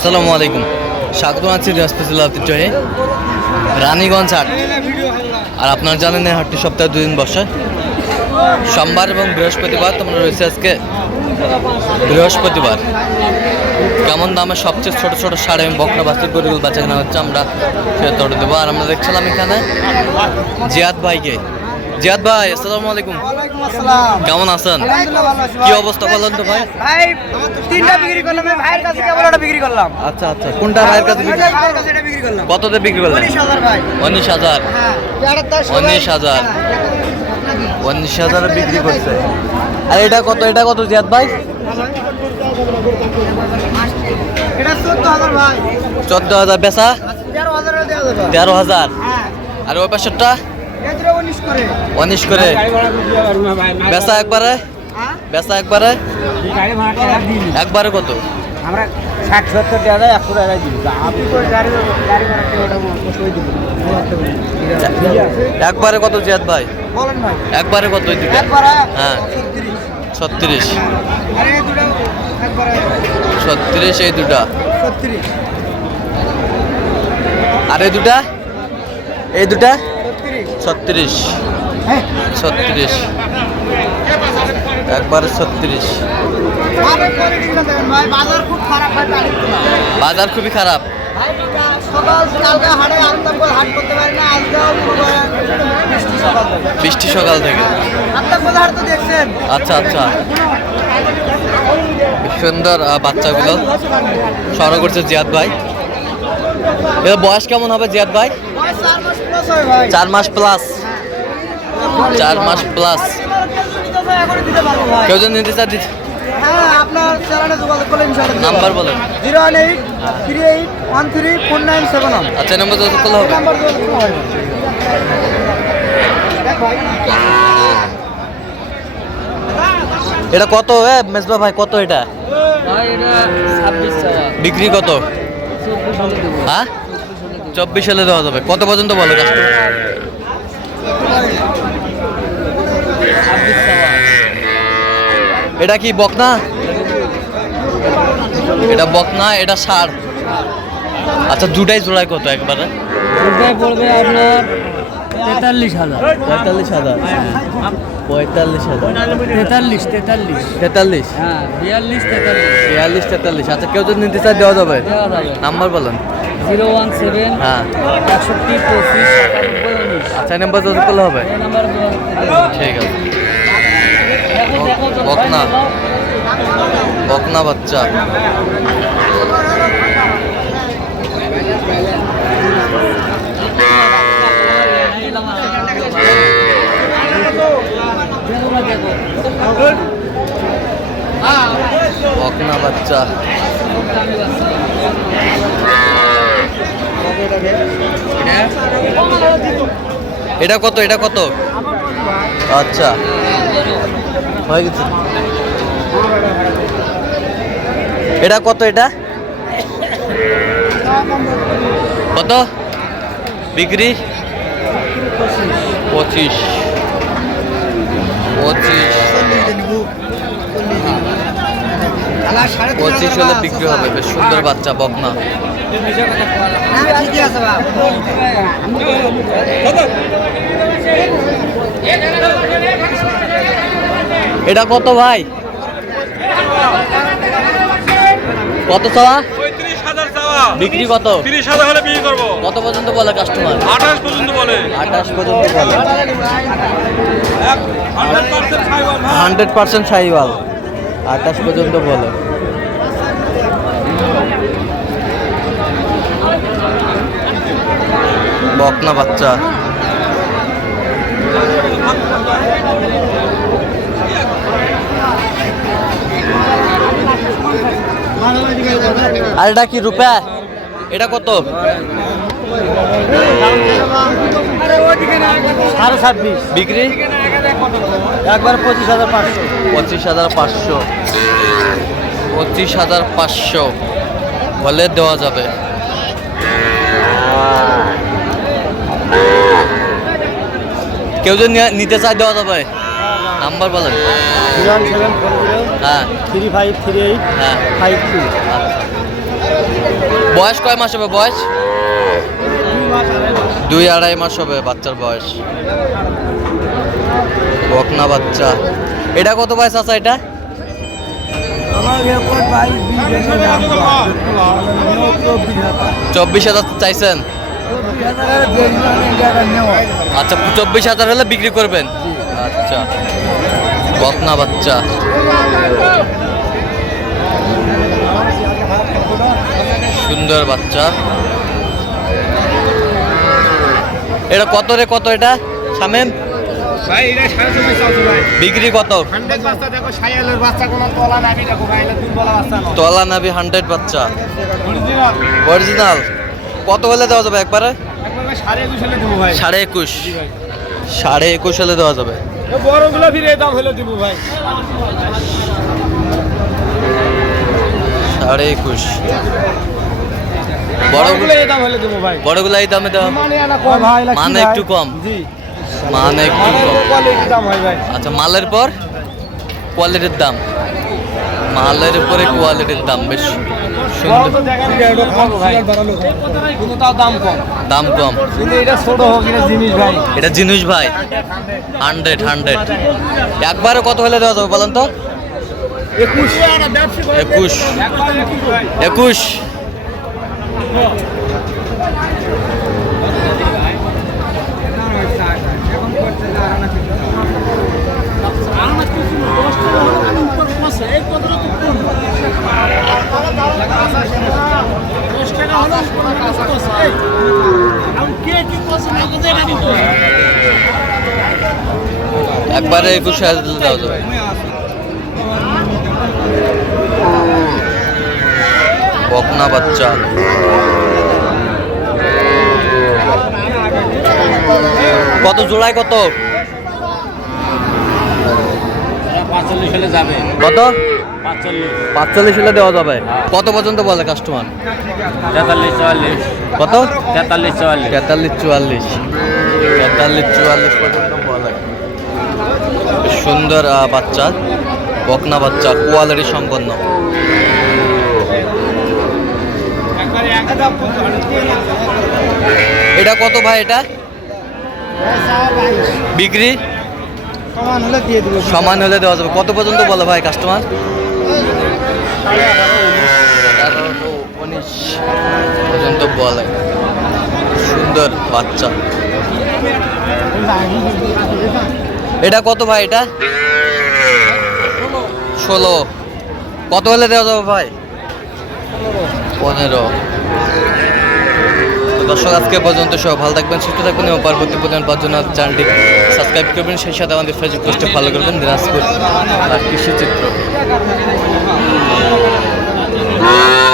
আসসালামু আলাইকুম। স্বাগত আছি স্পেশাল ঐতিহ্যে রানীগঞ্জ হাট। আর আপনারা জানেন এই হাটটি সপ্তাহে দুদিন বসে। সোমবার এবং বৃহস্পতিবার তোমরা রয়েছে আজকে বৃহস্পতিবার। কেমন দামে সবচেয়ে ছোট ছোট সাড়ে এবং বকরা বাস্তির গরুগুলো বাচ্চা কেনা হচ্ছে আমরা তড়ে দেবো। আর আমরা দেখছিলাম এখানে জিয়াদ ভাইকে জিয়াদ ভাই আসসালামু আলাইকুম। ওয়ালাইকুম আসসালাম। কেমন আছেন? আলহামদুলিল্লাহ ভালো আছি কি অবস্থা বলেন তো ভাই? ভাই তিনটা বিক্রি করলাম আমি ভাইয়ের কাছে কেবল ওটা বিক্রি করলাম। আচ্ছা আচ্ছা কোনটা ভাইয়ের কাছে বিক্রি ওটা ভাইয়ের কাছে এটা বিক্রি করলাম। কততে বিক্রি করলেন? উনিশ হাজার ভাই। উনিশ হাজার। হ্যাঁ এটা তো সবাই- উনিশ হাজার। হ্যাঁ। উনিশ হাজারে বিক্রি করছে। আর এটা কত এটা কত জিয়াদ ভাই? এটা চোদ্দ হাজার ভাই। চোদ্দ হাজার বেচা? তেরো হাজারে হাজার। হ্যাঁ। আর ওই পাশেরটা? উনিশ করে। বেচা একবারে? হ্যাঁ বেচা একবারে? একবারে কত? আমরা ষাট সত্তর টাকা একশো টাকা দিই। একবারে কত জিয়াদ ভাই? বলেন ভাই। একবারে কত হ্যাঁ। ছত্রিশ। ছত্রিশ। এই দুটা আর এই দুটা? এই দুটা? ছত্রিশ। ছত্রিশ হ্যাঁ। ছত্রিশ। একবারে ছত্রিশ। বাজার খুবই খারাপ। বৃষ্টি সকাল থেকে। আচ্ছা আচ্ছা। সুন্দর বাচ্চাগুলো। সরো করছে জিয়াদ ভাই। এর বয়স কেমন হবে জিয়াদ ভাই? চার মাস প্লাস চার মাস প্লাস কেউ যদি নিতে দিতে নাম্বার পারব। বলেন। Zero one eight three eight one three four nine seven আচ্ছা নম্বর হবে নাম্বার যোগাযোগ করলে হবে। এটা কত? এ মেজবা ভাই কত এটা? বিক্রি কত? হ্যাঁ? চব্বিশ সালে দেওয়া যাবে। কত পর্যন্ত বলে? এটা কি বকনা? এটা বকনা এটা সার আচ্ছা দুটাই জোড়ায় কত একবারে? দুটাই পড়বে আপনার তেতাল্লিশ হাজার। পঁয়তাল্লিশ হাজার। পঁয়তাল্লিশ হাজার। তেতাল্লিশ তেতাল্লিশ। তেতাল্লিশ? হ্যাঁ বিয়াল্লিশ তেতাল্লিশ। বিয়াল্লিশ তেতাল্লিশ। আচ্ছা কেউ যদি নিতে চায় দেওয়া যাবে। দেওয়া যাবে। নাম্বার বলেন। জিরো ওয়ান সেভেন হ্যাঁ। একষট্টি পঁচিশ আচ্ছা নাম্বার যদি করলে হবে। ঠিক আছে। বকনা। বকনা বাচ্চা। বকনা বাচ্চা। এটা কত এটা কত? আচ্ছা। হয়ে গেছে। এটা কত এটা? কত? বিক্রি? পঁচিশ। পঁচিশ হলে বিক্রি হবে বেশ সুন্দর বাচ্চা বকনা। হ্যাঁ আছে ভাই এটা কত ভাই? কত চাওয়া? বিক্রি কত? তিরিশ হাজার হলে বিক্রি করব কত পর্যন্ত বলে কাস্টমার আঠাশ পর্যন্ত বলে। আঠাশ পর্যন্ত বলে hundred percent cyber hundred percent Sahiwal. আঠাশ পর্যন্ত বলে। বকনা বাচ্চা। আর এটা কি রূপা? এটা কত? সাড়ে ছাব্বিশ। বিক্রি? একবার পঁচিশ হাজার পাঁচশো। পঁচিশ হাজার পাঁচশো। পঁচিশ হাজার পাঁচশো। বলে দেওয়া যাবে। কেউ যদি নিতে চায় দেওয়া যাবে। নাম্বার বলেন। হ্যাঁ। থ্রি ফাইভ থ্রি এইট হ্যাঁ। Five two. বয়স কয় মাস হবে বয়স? দুই আড়াই মাস হবে বাচ্চার বয়স। বকনা বাচ্চা। এটা কত বয়স আছে এটা? চব্বিশ হাজার চাইছেন? আচ্ছা চব্বিশ হাজার হলে বিক্রি করবেন? আচ্ছা। বকনা বাচ্চা। সুন্দর বাচ্চা। এটা কত রে কত এটা? ভাই বিক্রি কত? তলা নাবি হান্ড্রেড বাচ্চা। অরিজিনাল অরিজিনাল কত হলে দেওয়া যাবে একবারে? সাড়ে একুশ সাড়ে একুশ। হলে দেওয়া যাবে। এ বড়গুলো ফিরে দাম হলে দেবো ভাই। সাড়ে একুশ। বড়গুলো এই দাম হলে দেবো ভাই। বড়গুলো এই দামে দেওয়া মানে মানে। একটু কম। মানে একটু কম। আচ্ছা মালের পর? কোয়ালিটির দাম। মালের উপরে কোয়ালিটির দাম বেশ। তো দাম কম। এটা জিনিস ভাই। হান্ড্রেড হান্ড্রেড একবারে কত হলে দেওয়া যাবে বলেন তো? একুশ। একুশ। ভাই একুশ। একবারে একুশ হাজার দিলে দেওয়া যাবে। বকনা বাচ্চা। কত জোড়ায় কত? কত? পাঁচচল্লিশ। হলে দেওয়া যাবে। কত পর্যন্ত বলে কাস্টমার তেতাল্লিশ চুয়াল্লিশ। কত? তেতাল্লিশ চুয়াল্লিশ। তেতাল্লিশ চুয়াল্লিশ। তেতাল্লিশ চুয়াল্লিশ পর্যন্ত বলে। সুন্দর বাচ্চা। বকনা বাচ্চা কোয়ালিটি সম্পন্ন। এটা কত ভাই এটা? বিক্রি? সমান হলে দিয়ে দেবো। সমান হলে দেওয়া যাবে। কত পর্যন্ত বলো ভাই কাস্টমার পর্যন্ত বলে সুন্দর বাচ্চা এটা কত ভাই এটা? ষোলো। কত হলে দেওয়া যাবে ভাই? পনেরো। দর্শক, আজকে পর্যন্ত সব ভালো থাকবেন, সুস্থ থাকবেন এবং পরবর্তী প্রধান পাওয়ার জন্য চ্যানেলটি সাবস্ক্রাইব করবেন। সেই সাথে আমাদের ফেসবুক পেজটা ফলো করবেন, দিনাজপুর কৃষি চিত্র Música